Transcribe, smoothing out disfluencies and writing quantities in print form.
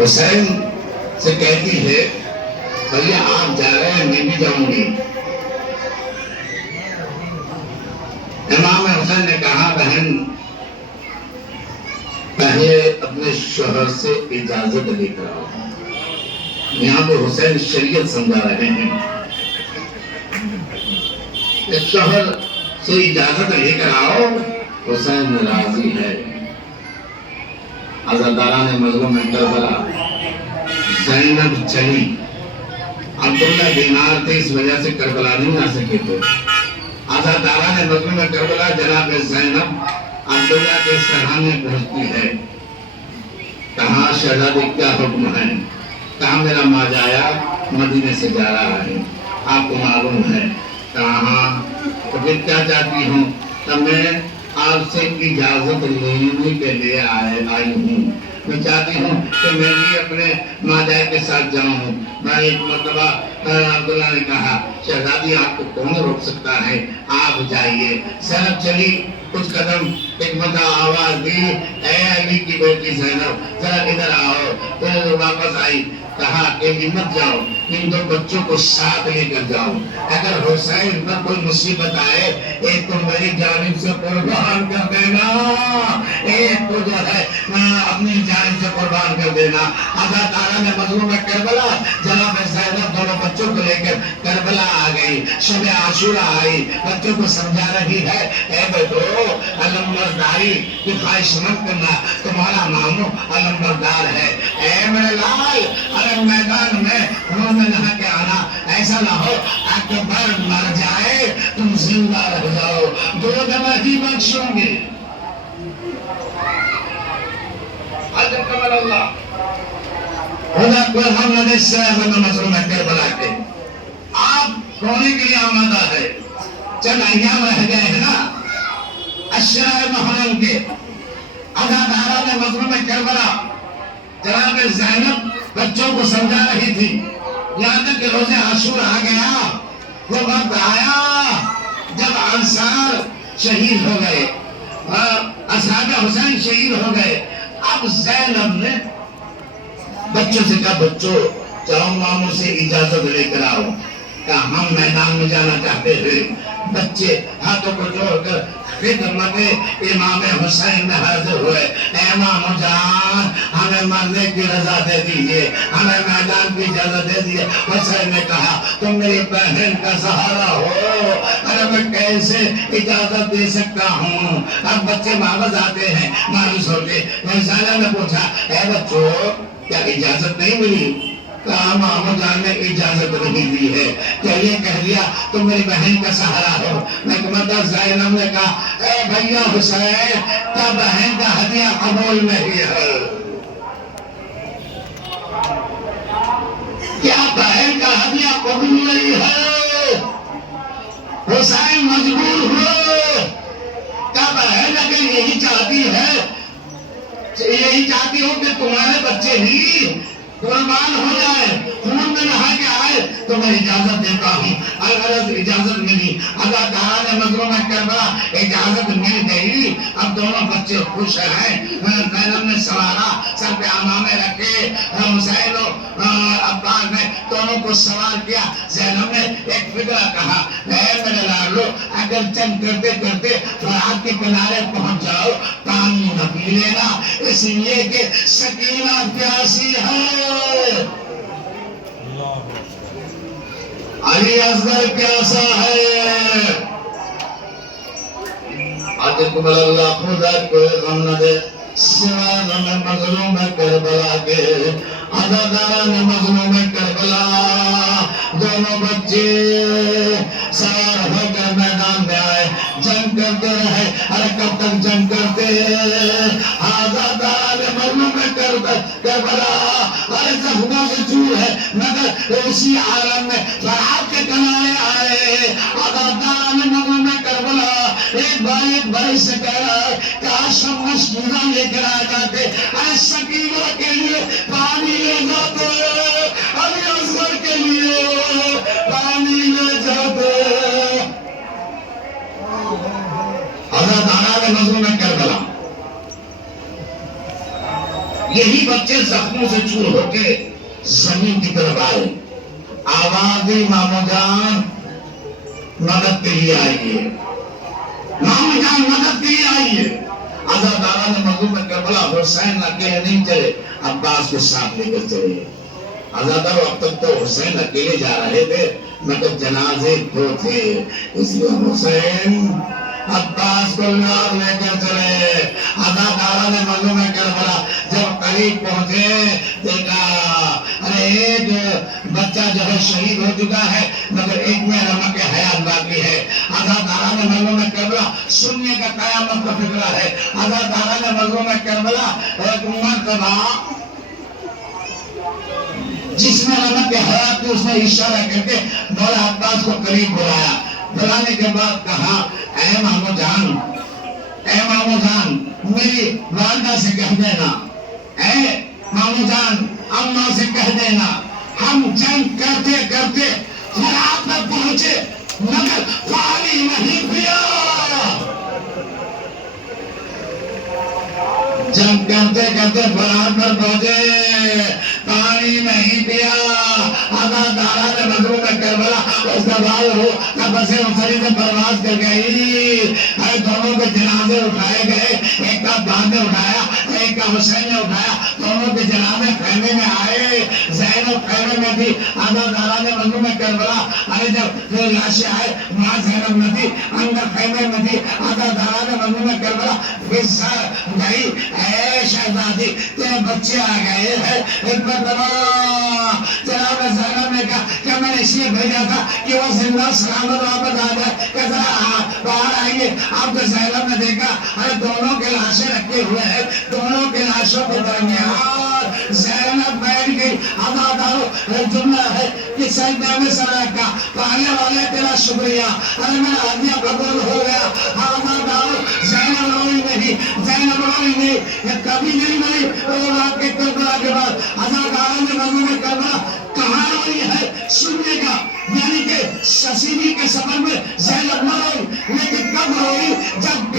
حسین سے کہتی ہے بھیا آپ جا رہے ہیں میں بھی جاؤں گی. امام حسین نے کہا بہن پہلے اپنے شوہر سے اجازت لے کر آؤ. یہاں پہ حسین شریعت سمجھا رہے ہیں. شوہر سے اجازت لے کر آؤ. حسین راضی ہے. عزاداران مظلوم کربلا زینب چلی. عبداللہ بیمار تھے اس وجہ سے کربلا نہیں آ سکے تھے. عزاداران مظلوم کربلا جناب زینب عبداللہ کے سرانے پہنچتی ہے. کہاں شہزادی کیا حکم ہے؟ کہاں میرا ماجایا مدینے سے جا رہا ہے آپ کو معلوم ہے. کہاں تو پھر کیا چاہتی ہوں کہ میں آپ سے اجازت لینے کے لیے آئی ہوں. میں چاہتی ہوں کہ میں بھی اپنے ماجائے کے ساتھ جاؤں. میں ایک مرتبہ عبداللہ نے کہا شہزادی آپ کو کون روک سکتا ہے آپ جائیے. زینب چلی کچھ قدم. ایک مرتبہ آواز دی اے علی کی بیٹی زینب ذرا ادھر آؤ. پھر واپس آئی. کہا کہ مت جاؤ ان دو بچوں کو ساتھ لے کر جاؤ. اگر حسین پر کوئی مصیبت آئے ایک تو میری جانب سے قربان کر دینا ایک تو جو ہے اپنی جانب سے قربان کر دینا. عزاداران مظلوم کربلا جناب زینب دونوں بچوں کو لے کر کربلا آ گئی. شب عاشورہ آئی. بچوں کو سمجھا رہی ہے اے بیٹو علمبرداری کی خواہش مت کرنا. تمہارا ماموں علمبردار ہے. اے میرے لال اگر میدان میں خون میں نہا کے آنا ایسا نہ ہو اکبر مر جائے تم زندہ رہ جاؤ. دو جمع ہی بخشوں گے. حضرت کمال اللہ خدا کو ہم ندیش سے مظلوم کربلا کے آپ رونے کے لیے آمادہ ہے. چند ایام رہ گئے ہیں نا اشرار محرم کے. عزاداران مظلوم کربلا جناب زینب بچوں کو سمجھا رہی تھی. یہاں تک کہ روز عاشور آ گیا. وہ وقت آیا جب انصار شہید ہو گئے اصحاب حسین شہید ہو گئے. اب زینب نے بچوں سے کہا بچوں جاؤ ماموں سے اجازت لے کر آؤ. کہا ہم میدان میں جانا چاہتے ہیں. بچے ہاتھوں کو جوڑ کر خدمت امام حسین میں حاضر ہوئے. اے مامو جان ہمیں مرنے کی رضا دے دیجئے ہمیں میدان کی اجازت دے دیجئے. حسین نے کہا تم میری بہن کا سہارا ہو ارے میں کیسے اجازت دے سکتا ہوں. اب بچے واپس آتے ہیں مایوس ہو کے. زینب نے پوچھا اے بچوں کیا اجازت نہیں ملی؟ کہا مامو جان نے اجازت نہیں دی ہے. کیا یہ کہہ دیا تم میری بہن کا سہارا ہو؟ زینب نے کہا اے بھیا حسین کیا بہن کا ہدیہ قبول نہیں ہے؟ کیا بہن کا ہدیہ قبول نہیں ہے؟ حسین مجبور ہوئے. کیا بہن اگر یہی چاہتی ہے یہی چاہتی ہو کہ تمہارے بچے ہی قربان ہو جائے خون میں نہا کے آئے تو میں اجازت دیتا ہوں. اگر اجازت ملی عزاداران مظلوم کربلا اجازت مل گئی. اب دونوں بچے خوش ہیں. زینب نے سوارا سر پہ امامے رکھے. حسین و عباس نے دونوں کو سوار کیا. زینب نے ایک فکرہ کہا اے میرے لالو اگر چند کرتے کرتے فرات کے کنارے پہنچ جاؤ پانی نہ پی لینا اس لیے کہ سکینہ پیاسی ہے. علی اصغر پیاسا ہے. حضرت اللہ خدا کوئی غم نہ دے سوائے غم مظلوم کربلا کے. عزاداران مظلوم کربلا دونوں بچے سوار ہو کر میدان میں آئے. جنگ کرتے رہے. ارے کب تک جنگ کرتے عزاداران مظلوم کربلا ارے زخموں سے چور ہے مگر اسی عالم میں فرات کے کنارے آئے. عزاداران مظلوم کربلا ایک بھائی سے کہہ رہا ہے کاش ہم مشکورہ لے کر آ جاتے. ارے سکینہ کے لیے پانی لے جاتے. علی اصغر کے لیے پانی لے جاتے. عزاداران مظلوم کربلا یہی بچے زخموں سے چور ہو کے زمین کی طرف آئے، آواز دی مامو جان مدد کے لیے آئیے، مامو جان مدد کے لیے آئیے۔ عزادارہ نے مظلوم کربلا حسین اکیلے نہیں چلے، عباس کو ساتھ لے کر چلے۔ عزادارہ اب تک تو حسین اکیلے جا رہے تھے مگر جنازے دو تھے، اس لیے حسین عباس کو لے کر چلے۔ عزادارہ نے مظلوم کربلا جب قریب پہنچے دیکھا ارے ایک بچہ جو ہے شہید ہو چکا ہے مگر ایک میں رمق حیات باقی ہے۔ عزادارہ نے مظلوم کربلا سننے کا قیامت کا فکرہ ہے۔ عزادارہ نے مظلوم کربلا ایک مرتبہ جس میں رمق حیات نے اس نے اشارہ کر کے مولا عباس کو قریب بلایا، بلانے کے بعد کہا اے مامو جان، اے مامو جان میری والدہ سے کہہ دینا، اے مامو جان اماں سے کہہ دینا ہم جنگ کرتے کرتے فرات میں پہنچے مگر پانی نہیں پیا، جنگ کرتے کرتے فرات پر پہنچے پانی نہیں پیا۔ عزادارہ نے مظلوم کربلا اس کا بال ہو قبر سے سے پرواز کر گئی، دونوں کے جنازے اٹھائے گئے، ایک کا بعد نے اٹھایا ایک کا حسین نے اٹھایا، دونوں کے جنازے خیمے میں آئے، زینب خیمے میں تھی۔ عزادارہ نے مظلوم کربلا ارے جب لاشیں آئے ماں زینب نہ تھی، اندر خیمے میں تھی۔ عزادارہ نے مظلوم کربلا فضا گئی اے شہزادی تیرے بچے آ گئے ہیں۔ ایک مرتبہ جناب زینب نے کہا کہ میں نے اس لیے بھیجا تھا کہ وہ زندہ سلامت واپس آ جائے، کہ ذرا باہر آئیں گے۔ اب تو زینب نے دیکھا ارے دونوں کے لاشیں رکھے ہوئے ہیں، دونوں کے لاشوں کے درمیان زینب بیٹھ گئی۔ عزادارو جملہ ہے کہ سجدہ میں سر رکھا، پانے والے تیرا شکریہ، ارے میرا عادیہ قبول ہو گیا۔ عزادارو زینب روئی نہیں، زینب روئی نہیں، یہ کبھی نہیں روئی اولاد کے کربلا کے بعد۔ عزادارہ نے مظلوم کربلا کہاں روئی ہے سننے کا، یعنی کہ شسیدی کے سفر میں زینب نہ روئی لیکن کب روئی جب